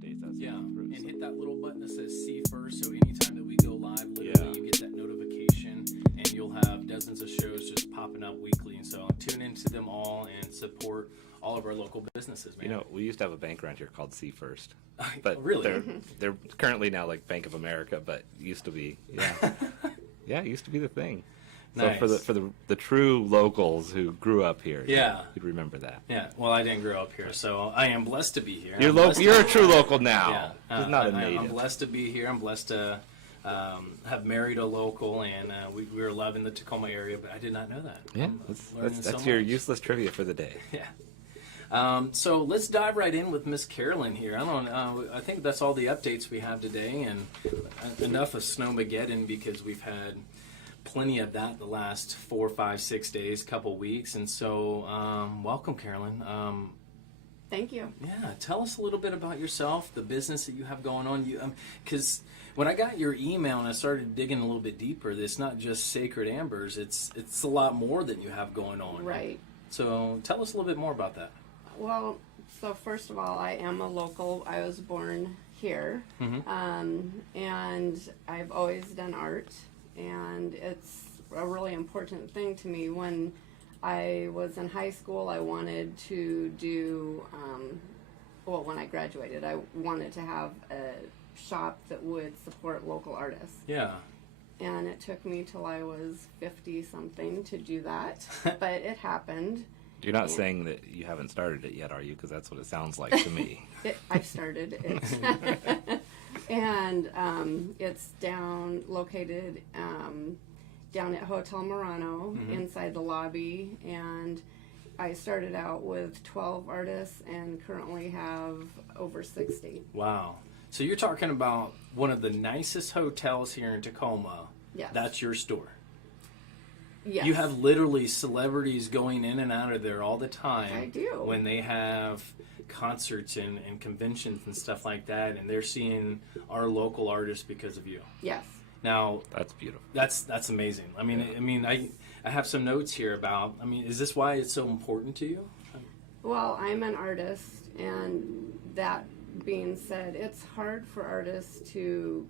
updates as Yeah, we go through. and hit that little button that says see first, so anytime that we go live, literally you get that notification, and you'll have dozens of shows just popping up weekly. And so tune into them all and support all of our local businesses, man. You know, we used to have a bank around here called See First, but really? they're currently now like Bank of America, but used to be, yeah, it used to be the thing. Nice. So for the true locals who grew up here, Yeah. you'd remember that. Yeah, well, I didn't grow up here, so I am blessed to be here. You're a true local now. Yeah, Just not a I'm native. blessed to be here. I'm blessed to have married a local, and we were loving the Tacoma area, but I did not know that. Yeah, I'm learning that's so your much. useless trivia for the day. Yeah. So let's dive right in with Miss Carolyn here. I think that's all the updates we have today, and enough of Snowmageddon because we've had plenty of that the last 4, 5, 6 days, couple weeks, and so welcome, Carolyn. Thank you. Yeah, tell us a little bit about yourself, the business that you have going on. Because when I got your email and I started digging a little bit deeper, it's not just Sacred Ambers. It's a lot more that you have going on. Right. So tell us a little bit more about that. Well, so first of all, I am a local. I was born here, and I've always done art, and it's a really important thing to me. When I was in high school, I wanted to do, when I graduated, I wanted to have a shop that would support local artists. Yeah. And it took me till I was 50-something to do that, but it happened. You're not saying that you haven't started it yet, are you? Because that's what it sounds like to me. I've started it. And it's located down at Hotel Murano, inside the lobby. And I started out with 12 artists and currently have over 60. Wow. So you're talking about one of the nicest hotels here in Tacoma. Yes. That's your store. Yes. You have literally celebrities going in and out of there all the time. I do. When they have concerts and conventions and stuff like that, and they're seeing our local artists because of you. Yes. Now That's beautiful. that's amazing. I have some notes here about. Is this why it's so important to you? Well, I'm an artist, and that being said, it's hard for artists to,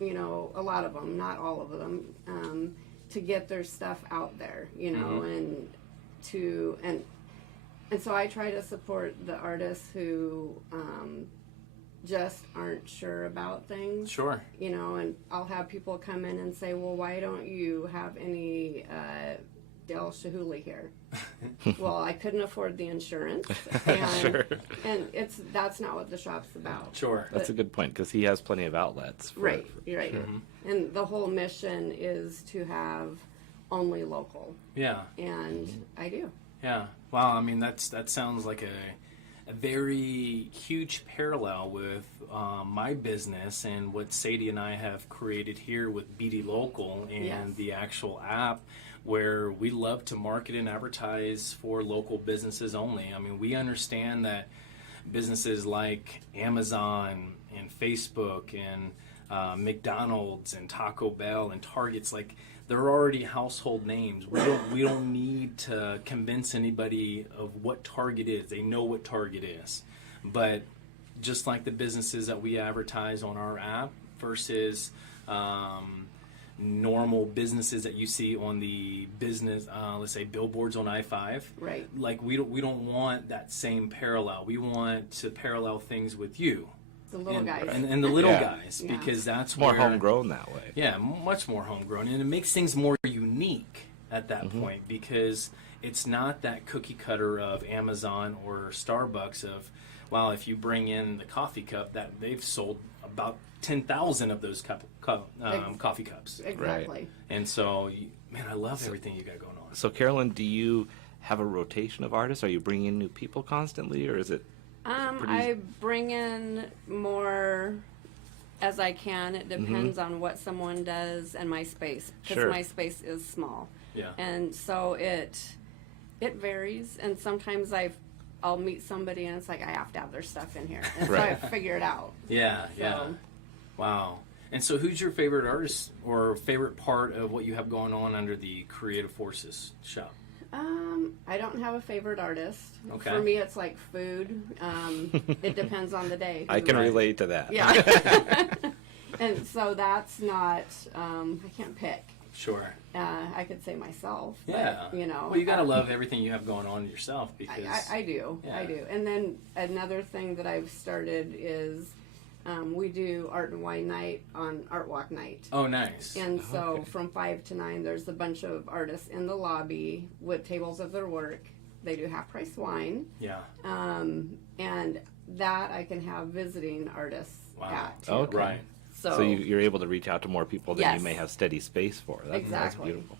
a lot of them, not all of them, to get their stuff out there, and so I try to support the artists who just aren't sure about things. Sure. And I'll have people come in and say, well, why don't you have any Del Shahuli here? Well, I couldn't afford the insurance, and, Sure. and that's not what the shop's about. Sure. That's a good point because he has plenty of outlets. Right. And the whole mission is to have only local, Yeah. and I do. Yeah. Wow. That sounds like a very huge parallel with my business and what Sadie and I have created here with BD Local and Yes. the actual app, where we love to market and advertise for local businesses only. We understand that businesses like Amazon and Facebook and McDonald's and Taco Bell and Target's, like, they're already household names. We don't need to convince anybody of what Target is. They know what Target is. But just like the businesses that we advertise on our app versus normal businesses that you see on the business, let's say billboards on I-5. Right. Like we don't want that same parallel. We want to parallel things with you. The little guys. And the little Yeah. guys, Yeah. because that's More where, homegrown that way. Yeah, much more homegrown, and it makes things more unique at that point, because it's not that cookie cutter of Amazon or Starbucks of, well, if you bring in the coffee cup, that they've sold about 10,000 of those coffee cups. Exactly. And so, I love everything you got going on. So, Carolyn, do you have a rotation of artists? Are you bringing in new people constantly, or is it? I bring in more as I can. It depends on what someone does and my space, because Sure. my space is small. Yeah. And so it varies, and sometimes I'll meet somebody and it's like I have to have their stuff in here, and Right. so I figure it out. Yeah, So- yeah. Wow. And so who's your favorite artist or favorite part of what you have going on under the Creative Forces shop? I don't have a favorite artist. Okay. For me, it's like food. It depends on the day. I can relate to that. Yeah. And so that's not, I can't pick. Sure. I could say myself. Yeah. But, you know. Well, you got to love everything you have going on yourself because. I do. Yeah. I do. And then another thing that I've started is we do art and wine night on Art Walk night. Oh, nice. And so Okay. from 5 to 9, there's a bunch of artists in the lobby with tables of their work. They do half price wine. Yeah. And that I can have visiting artists Wow. at. Too. Okay. Right. So, You're able to reach out to more people than Yes. you may have steady space for. That's Exactly. beautiful.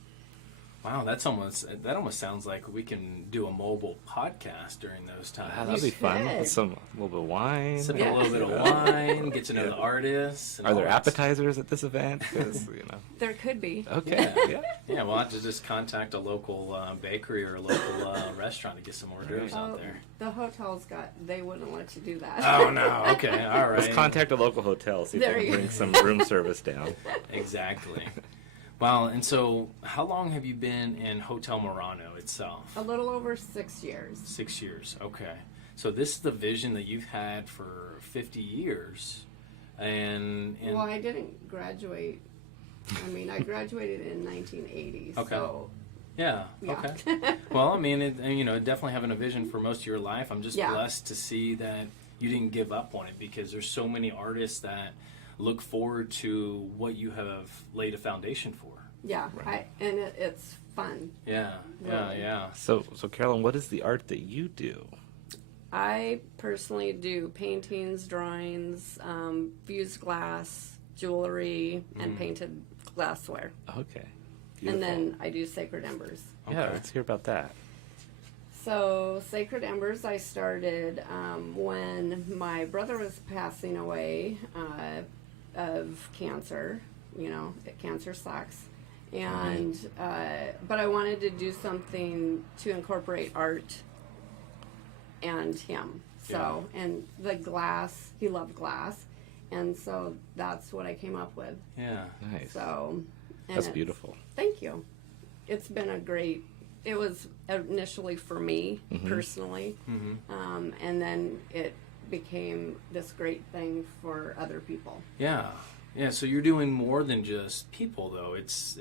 Wow, that almost sounds like we can do a mobile podcast during those times. That'd be fun. should. With a little bit of wine. Sip Yeah. a little bit of wine, get to know the artists. And Are all there that appetizers at this event? 'Cause, there could be. Okay. Yeah. Yeah, we'll have to just contact a local bakery or a local restaurant to get some hors d'oeuvres Oh, out there. the hotel's they wouldn't let you do that. Oh, no. Okay, all right. Let's contact a local hotel, see if There they you can go. bring some room service down. Exactly. Wow, and so how long have you been in Hotel Murano itself? A little over 6 years. 6 years, okay. So this is the vision that you've had for 50 years. And Well, I didn't graduate. I mean, I graduated in 1980. Okay. So, yeah, yeah. okay. Well, I mean, definitely having a vision for most of your life. I'm just Yeah. blessed to see that you didn't give up on it because there's so many artists that look forward to what you have laid a foundation for. yeah. Right. It's fun. Yeah, Really. yeah. So Carolyn, what is the art that you do? I personally do paintings, drawings, fused glass, jewelry, and painted glassware. Okay. And then I do sacred embers. Yeah, Okay. let's hear about that. So, Sacred Embers, I started when my brother was passing away of cancer. You know, cancer sucks. And, but I wanted to do something to incorporate art and him. So, and the glass, he loved glass. And so that's what I came up with. Yeah. Nice. So, and That's it's- beautiful. Thank you. It's been a great. It was initially for me personally, and then it became this great thing for other people. Yeah. Yeah, so you're doing more than just people, though. It's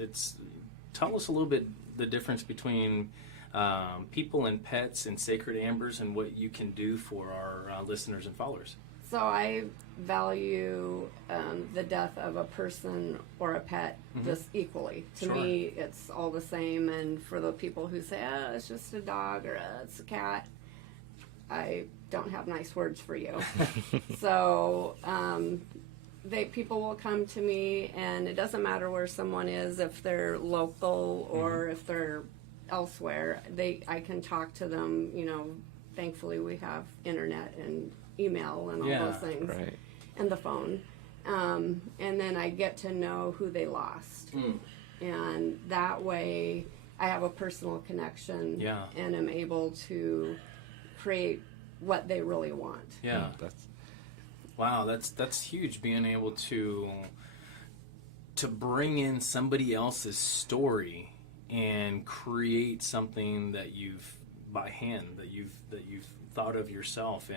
tell us a little bit the difference between people and pets and sacred ambers and what you can do for our listeners and followers. So I value the death of a person or a pet just equally. To Sure. me, it's all the same. And for the people who say, "Oh, it's just a dog" or "It's a cat," I don't have nice words for you. So people will come to me, and it doesn't matter where someone is, if they're local or if they're elsewhere. I can talk to them. You know, thankfully we have internet and email and all Yeah, those things, Right. and the phone. And then I get to know who they lost, and that way I have a personal connection. Yeah. And am able to create what they really want. Yeah. That's Wow, that's huge, being able to bring in somebody else's story and create something that you've by hand that you've thought of yourself,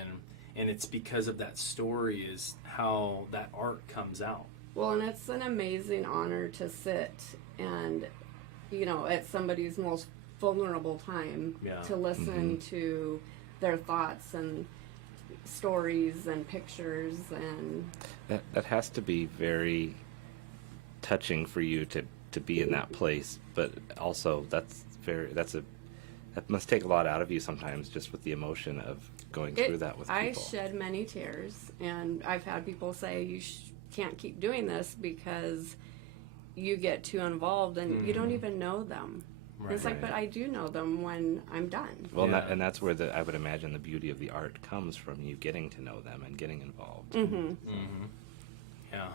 and it's because of that story is how that art comes out. Well, and it's an amazing honor to sit and, you know, at somebody's most vulnerable time Yeah. to listen to their thoughts and stories and pictures, and that has to be very touching for you to be in that place, but also that must take a lot out of you sometimes, just with the emotion of going through that with I people. shed many tears, and I've had people say you can't keep doing this because you get too involved and you don't even know them. Right. It's like, but I do know them when I'm done. Well, Yeah. and that's where I would imagine the beauty of the art comes from, you getting to know them and getting involved. Yeah.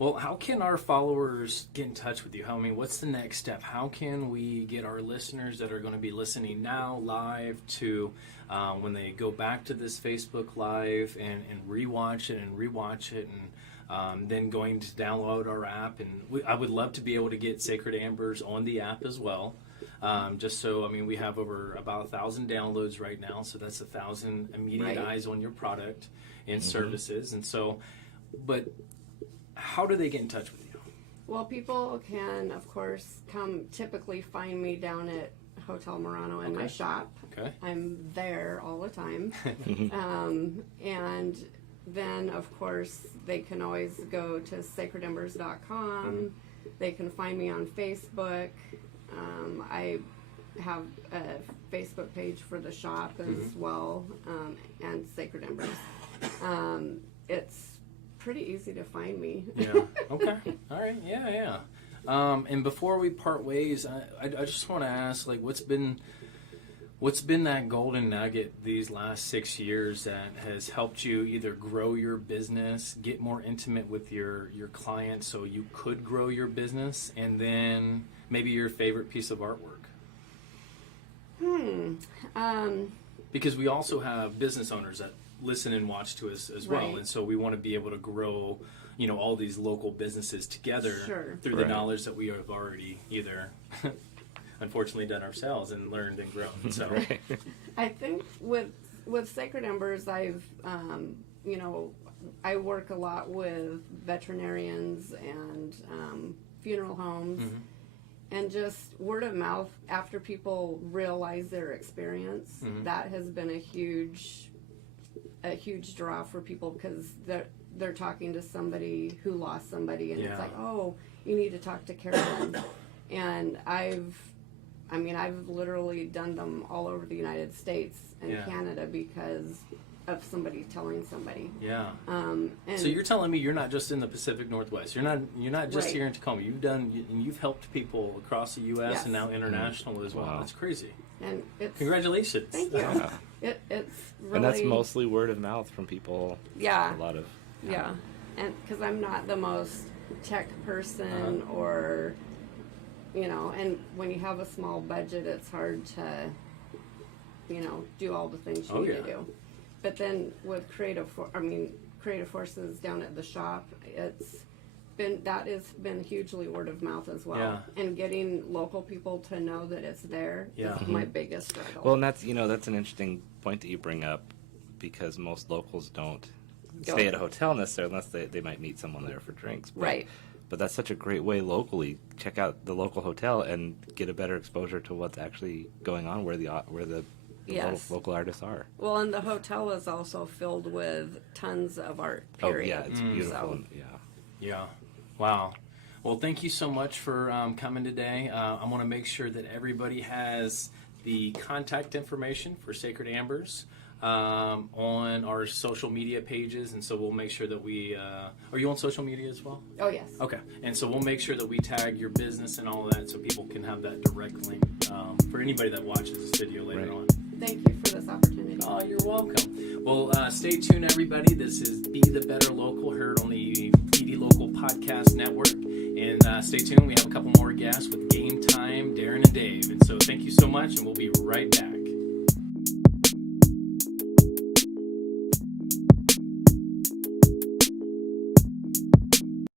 Well, how can our followers get in touch with you? What's the next step? How can we get our listeners that are going to be listening now live to when they go back to this Facebook Live and rewatch it and then going to download our app? And I would love to be able to get Sacred Ambers on the app as well. Just so, I mean, we have over about 1,000 downloads right now, so that's 1,000 immediate Right. eyes on your product and services. And so, but how do they get in touch with you? Well, people can, of course, typically find me down at Hotel Murano in my shop. Okay. I'm there all the time. And then, of course, they can always go to sacredembers.com. They can find me on Facebook. I have a Facebook page for the shop as well, and Sacred Embers. It's pretty easy to find me. Yeah. Okay. All right. Yeah. And before we part ways, I just want to ask, like, what's been that golden nugget these last 6 years that has helped you either grow your business, get more intimate with your clients so you could grow your business, and then maybe your favorite piece of artwork? Because we also have business owners that listen and watch to us as well, Right. and so we want to be able to grow, all these local businesses together Sure. through the Right. knowledge that we have already either unfortunately done ourselves and learned and grown. So I think with Sacred Embers, I've I work a lot with veterinarians and funeral homes, and just word of mouth after people realize their experience. That has been a huge draw for people, because they're talking to somebody who lost somebody, and it's like, oh, you need to talk to Carolyn. And I've literally done them all over the United States and Canada because of somebody telling somebody. yeah. And So you're telling me you're not just in the Pacific Northwest. You're not just Right. here in Tacoma. You've helped people across the U.S. Yes. and now international as well. Wow. That's crazy. and it's Congratulations. Thank you. Yeah. It's really, And that's mostly word of mouth from people. yeah. A lot of. Yeah, and because I'm not the most tech person, or and when you have a small budget, it's hard to do all the things you need to do. But then with Creative Forces down at the shop, that has been hugely word of mouth as well. Yeah. And getting local people to know that it's there is my biggest struggle. Well, and that's that's an interesting point that you bring up, because most locals don't stay at a hotel necessarily, unless they might meet someone there for drinks. But, Right. But that's such a great way locally. Check out the local hotel and get a better exposure to what's actually going on, where the Yes. local artists are. Well, and the hotel is also filled with tons of art. Period. Oh yeah, it's beautiful. So- And, yeah. Yeah. Wow. Well, thank you so much for coming today. I want to make sure that everybody has the contact information for Sacred Ambers on our social media pages, and so we'll make sure that we are you on social media as well? Oh yes. Okay, and so we'll make sure that we tag your business and all of that, so people can have that direct link for anybody that watches this video later Right. on. Thank you for this opportunity. Oh, you're welcome. Well, stay tuned, everybody. This is Be the Better Local, heard on the PD Local Podcast Network. And stay tuned. We have a couple more guests with Game Time, Darren and Dave. And so thank you so much, and we'll be right back.